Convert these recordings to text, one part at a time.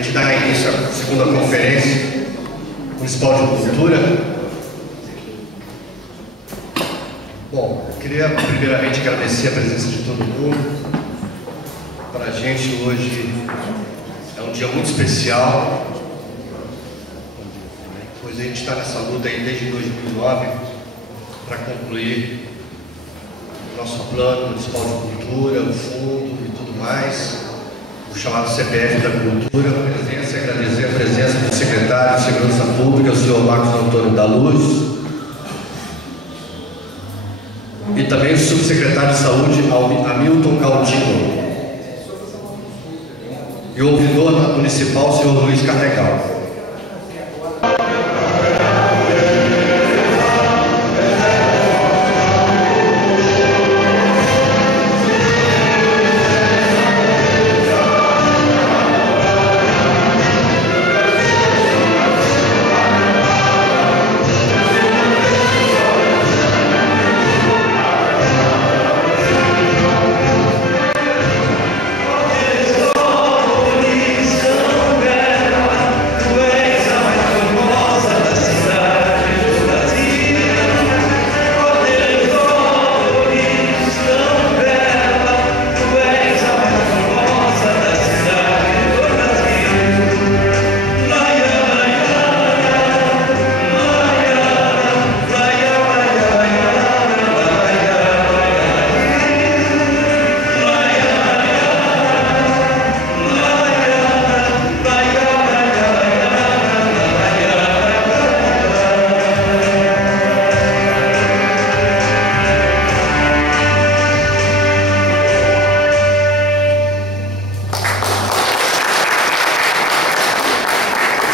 gente dá início à segunda conferência municipal de cultura. Bom, eu queria primeiramente agradecer a presença de todo mundo. Para a gente hoje é um dia muito especial, pois a gente está nessa luta aí desde 2009 para concluir o nosso plano municipal de cultura, o fundo e tudo mais, o chamado CPF da Cultura. Agradecer a presença do secretário de Segurança Pública, o senhor Marcos Antônio da Luz, e também o subsecretário de Saúde, Hamilton Caldino, e o ouvidor municipal, o senhor Luiz Carregal.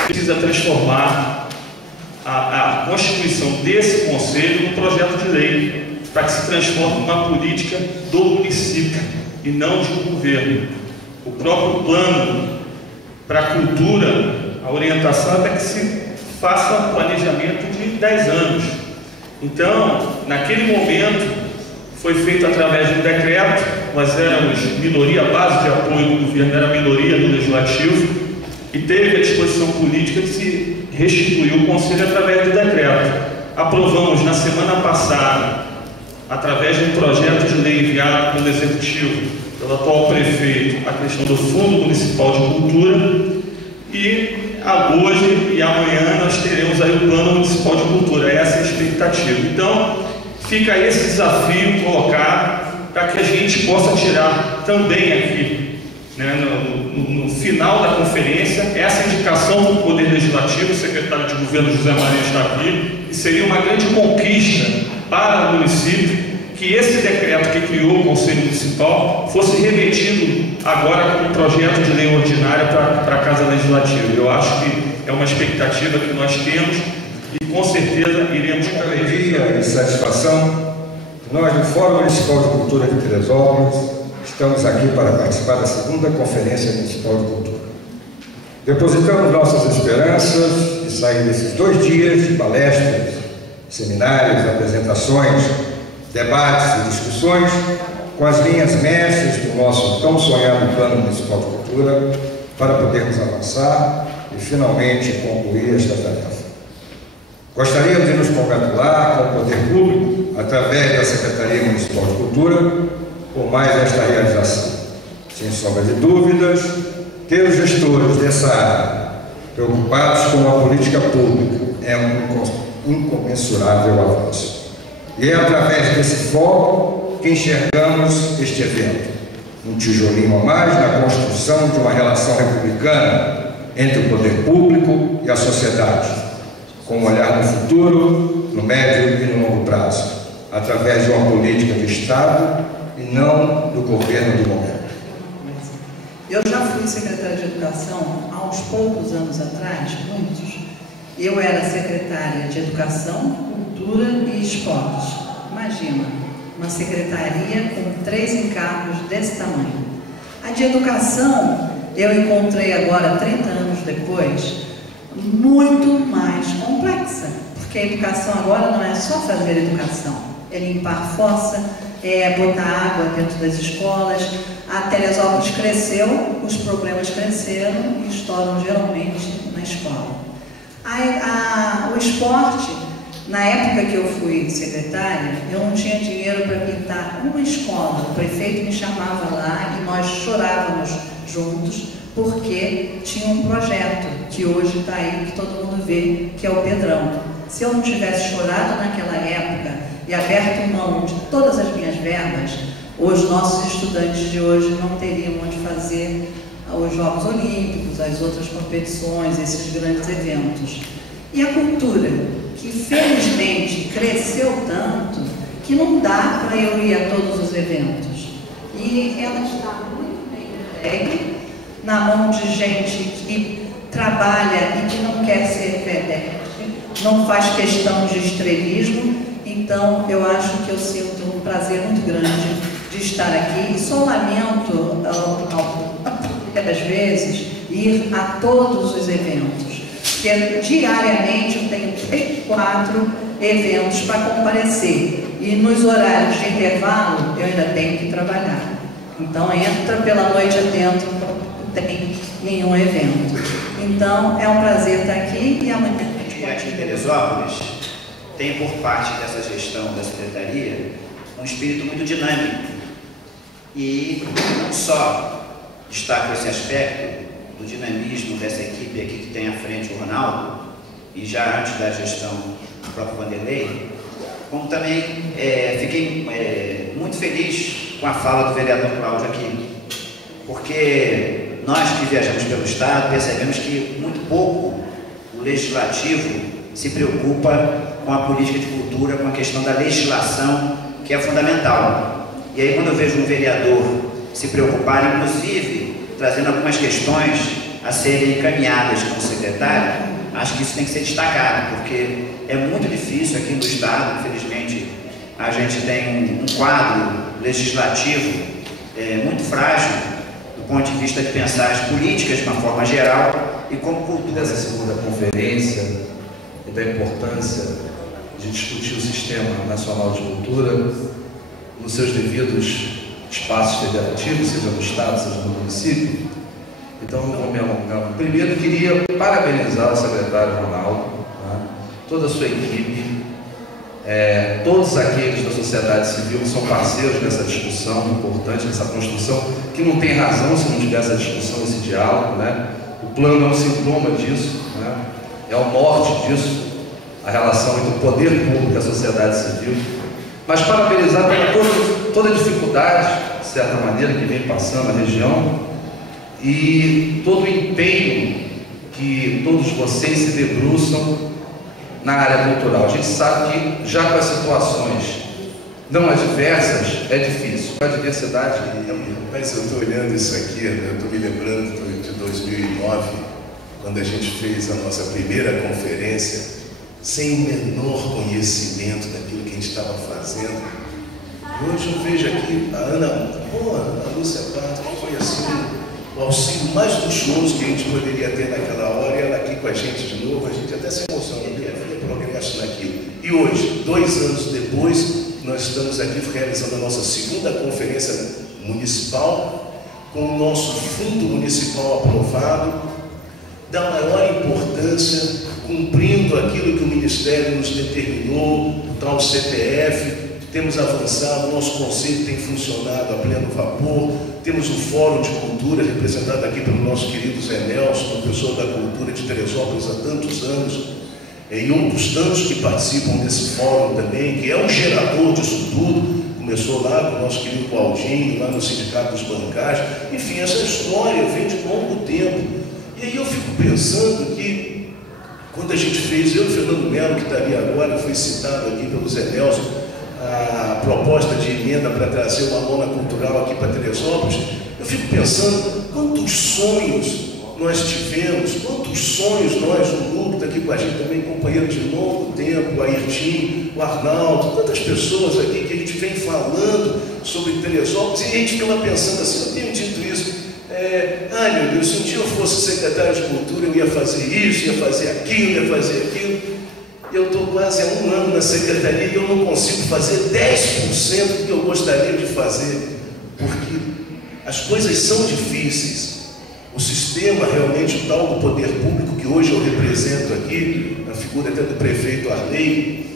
Precisa transformar a constituição desse conselho num projeto de lei para que se transforme numa política do município e não de um governo. O próprio plano para a cultura, a orientação é para que se faça um planejamento de 10 anos. Então, naquele momento, foi feito através de um decreto. Nós éramos minoria, a base de apoio do governo era a minoria do legislativo, e teve a disposição política de se restituir o Conselho através do decreto. Aprovamos na semana passada, através de um projeto de lei enviado pelo Executivo, pelo atual prefeito, a questão do Fundo Municipal de Cultura, e hoje e amanhã nós teremos aí o Plano Municipal de Cultura. Essa é a expectativa. Então, fica esse desafio colocado para que a gente possa tirar também aqui, no final da conferência, essa indicação do Poder Legislativo. O secretário de Governo José Maria está aqui, e seria uma grande conquista para o município que esse decreto que criou o Conselho Municipal fosse remetido agora como projeto de lei ordinária para a Casa Legislativa. Eu acho que é uma expectativa que nós temos e com certeza iremos com alegria e satisfação. Nós, do Fórum Municipal de Cultura de Teresópolis, estamos aqui para participar da segunda Conferência Municipal de Cultura. Depositamos nossas esperanças de sair desses 2 dias de palestras, seminários, apresentações, debates e discussões com as linhas mestras do nosso tão sonhado Plano Municipal de Cultura, para podermos avançar e finalmente concluir esta tarefa. Gostaríamos de nos congratular com o Poder Público, através da Secretaria Municipal de Cultura, por mais esta realização. Sem sombra de dúvidas, ter os gestores dessa área preocupados com a política pública é um incomensurável avanço. E é através desse foco que enxergamos este evento, um tijolinho a mais na construção de uma relação republicana entre o poder público e a sociedade, com um olhar no futuro, no médio e no longo prazo, através de uma política de Estado e não do governo do momento. Eu já fui secretária de Educação há uns poucos anos atrás, muitos. Eu era secretária de Educação, Cultura e Esportes. Imagina, uma secretaria com 3 encargos desse tamanho. A de Educação, eu encontrei agora, 30 anos depois, muito mais complexa, porque a educação agora não é só fazer educação, é limpar fossa, botar água dentro das escolas. A Teresópolis cresceu, os problemas cresceram e estouram geralmente na escola. O esporte, na época que eu fui secretária, eu não tinha dinheiro para pintar uma escola. O prefeito me chamava lá e nós chorávamos juntos, porque tinha um projeto que hoje está aí, que todo mundo vê, que é o Pedrão. Se eu não tivesse chorado naquela época e aberto mão de todas as minhas verbas, os nossos estudantes de hoje não teriam onde fazer os Jogos Olímpicos, as outras competições, esses grandes eventos. E a cultura, que felizmente cresceu tanto que não dá para eu ir a todos os eventos. E ela está muito bem entregue na mão de gente que trabalha e que não quer ser pedestre, não faz questão de estrelismo. Então, eu acho que eu sinto um prazer muito grande de estar aqui. E só lamento, às vezes, ir a todos os eventos, porque diariamente eu tenho 4 eventos para comparecer. E nos horários de intervalo, eu ainda tenho que trabalhar. Então, entra pela noite adentro, não tem nenhum evento. Então, é um prazer estar aqui e amanhã... Aqui em Teresópolis, tem por parte dessa gestão da Secretaria um espírito muito dinâmico. E não só destaco esse aspecto do dinamismo dessa equipe aqui que tem à frente o Ronaldo, e já antes da gestão do próprio Vanderlei, como também fiquei muito feliz com a fala do vereador Cláudio aqui, porque nós que viajamos pelo Estado percebemos que muito pouco o Legislativo se preocupa com a política de cultura, com a questão da legislação, que é fundamental. E aí, quando eu vejo um vereador se preocupar, inclusive trazendo algumas questões a serem encaminhadas como secretário, acho que isso tem que ser destacado, porque é muito difícil aqui no Estado. Infelizmente, a gente tem um quadro legislativo muito frágil do ponto de vista de pensar as políticas de uma forma geral e como cultura. Dessa segunda conferência e da importância de discutir o Sistema Nacional de Cultura nos seus devidos espaços federativos, seja no Estado, seja no município. Então, não vou me alongar. Primeiro, queria parabenizar o secretário Ronaldo, né, toda a sua equipe, todos aqueles da sociedade civil que são parceiros nessa discussão importante, nessa construção, que não tem razão se não tiver essa discussão, esse diálogo, né? O plano é um sintoma disso, né? É o norte disso, a relação entre o poder público e a sociedade civil. Mas parabenizar por toda a dificuldade, de certa maneira, que vem passando a região, e todo o empenho que todos vocês se debruçam na área cultural. A gente sabe que, já com as situações não adversas, é difícil. A diversidade... Mas eu estou olhando isso aqui, eu estou me lembrando de 2009, quando a gente fez a nossa primeira conferência, sem o menor conhecimento daquilo que a gente estava fazendo. E hoje eu vejo aqui a a Lúcia Pato, que foi assim, o auxílio mais luxuoso que a gente poderia ter naquela hora, e ela aqui com a gente de novo, a gente até se emociona, havia progresso naquilo. E hoje, 2 anos depois, nós estamos aqui realizando a nossa segunda conferência municipal, com o nosso fundo municipal aprovado, da maior importância, cumprindo aquilo que o Ministério nos determinou, o tal CPF. Temos avançado, o nosso conselho tem funcionado a pleno vapor, temos o Fórum de Cultura, representado aqui pelo nosso querido Zé Nelson, professor da Cultura de Teresópolis há tantos anos, e outros tantos que participam desse fórum também, que é um gerador disso tudo. Começou lá com o nosso querido Claudinho, lá no Sindicato dos Bancários. Enfim, essa história vem de longo tempo. E aí eu fico pensando que, quando a gente fez, eu e o Fernando Melo, que está ali agora, foi citado aqui pelo Zé Nelson, a proposta de emenda para trazer uma lona cultural aqui para Teresópolis, eu fico pensando quantos sonhos nós tivemos, quantos sonhos nós, o Lu, que está aqui com a gente também, companheiro de longo tempo, o Ayrton, o Arnaldo, tantas pessoas aqui que a gente vem falando sobre Teresópolis, e a gente fica lá pensando assim, eu tenho dito isso, meu Deus, se um dia eu fosse secretário de Cultura, eu ia fazer isso, ia fazer aquilo, Eu estou quase há 1 ano na secretaria e eu não consigo fazer 10% do que eu gostaria de fazer, porque as coisas são difíceis. O sistema realmente, o tal do poder público que hoje eu represento aqui, na figura até do prefeito Arley,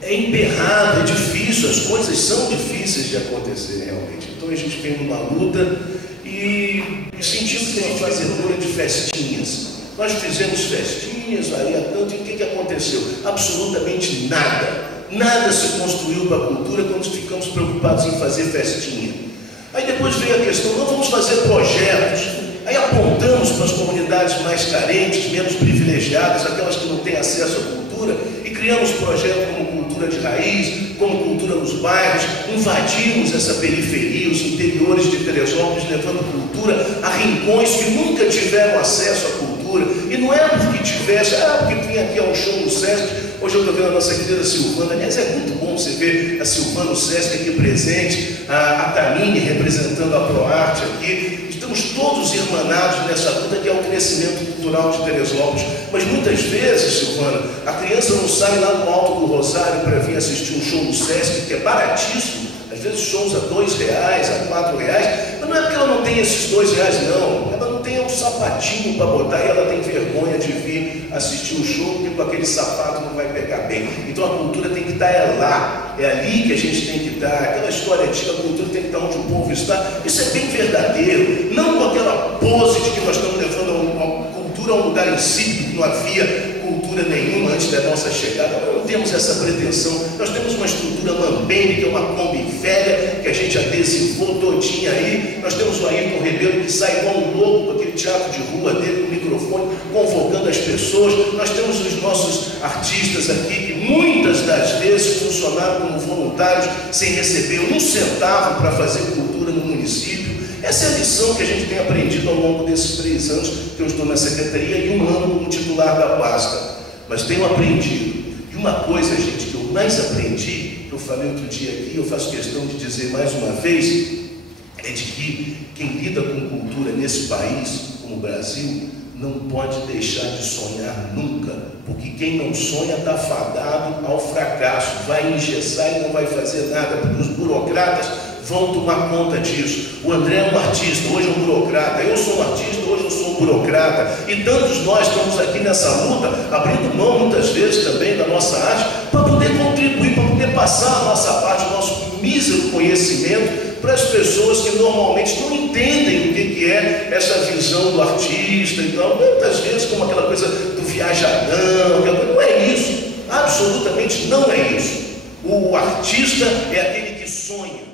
é emperrado, é difícil, as coisas são difíceis de acontecer realmente. Então a gente vem numa luta e sentimos que a gente vai ser de festinhas. Nós fizemos festinhas, varia tanto, e o que aconteceu? Absolutamente nada. Nada se construiu para a cultura quando ficamos preocupados em fazer festinha. Aí depois veio a questão, não vamos fazer projetos. Aí apontamos para as comunidades mais carentes, menos privilegiadas, aquelas que não têm acesso à cultura, e criamos projetos como Cultura de Raiz, como Cultura nos Bairros, invadimos essa periferia, os interiores de Teresópolis, levando cultura a rincões que nunca tiveram acesso à cultura. E não é porque tivesse, porque vinha aqui a um show no Sesc. Hoje eu estou vendo a nossa querida Silvana. Aliás, é muito bom você ver a Silvana no Sesc aqui presente, a Tamine representando a ProArte aqui. Estamos todos irmanados nessa luta que é o crescimento cultural de Teresópolis. Mas muitas vezes, Silvana, a criança não sai lá no Alto do Rosário para vir assistir um show no Sesc, que é baratíssimo. Às vezes shows a R$2, a R$4, mas não é porque ela não tem esses R$2, não. Ela não tem um sapatinho para botar e ela tem vergonha de vir assistir o show, porque com aquele sapato não vai pegar bem. Então a cultura tem que estar lá, é ali que a gente tem que estar. Aquela história antiga, a cultura tem que estar onde o povo está. Isso é bem verdadeiro, não com aquela pose de que nós estamos levando a cultura a um lugar insípido, que não havia cultura nenhuma antes da nossa chegada. Nós não temos essa pretensão. Nós temos uma estrutura mambembe, que é uma Kombi velha, que a gente adesivou todinha aí. Nós temos o Ayrton Ribeiro, que sai igual um louco com aquele teatro de rua dele, com o microfone, convocando as pessoas. Nós temos os nossos artistas aqui, que muitas das vezes funcionaram como voluntários, sem receber um centavo para fazer cultura no município. Essa é a lição que a gente tem aprendido ao longo desses 3 anos que eu estou na secretaria e 1 ano como titular da pasta. Mas tenho aprendido. E uma coisa, gente, que eu mais aprendi, que eu falei outro dia aqui, eu faço questão de dizer mais uma vez, é de que quem lida com cultura nesse país, como o Brasil, não pode deixar de sonhar nunca, porque quem não sonha está fadado ao fracasso, vai engessar e não vai fazer nada, porque os burocratas vão tomar conta disso. O André é um artista, hoje é um burocrata. Eu sou um artista, hoje eu sou um burocrata. E tantos nós estamos aqui nessa luta, abrindo mão muitas vezes também da nossa arte, para poder contribuir, para poder passar a nossa parte, o nosso mísero conhecimento para as pessoas que normalmente não entendem o que é essa visão do artista. Então, muitas vezes, como aquela coisa do viajadão, não é isso. Absolutamente não é isso. O artista é aquele que sonha.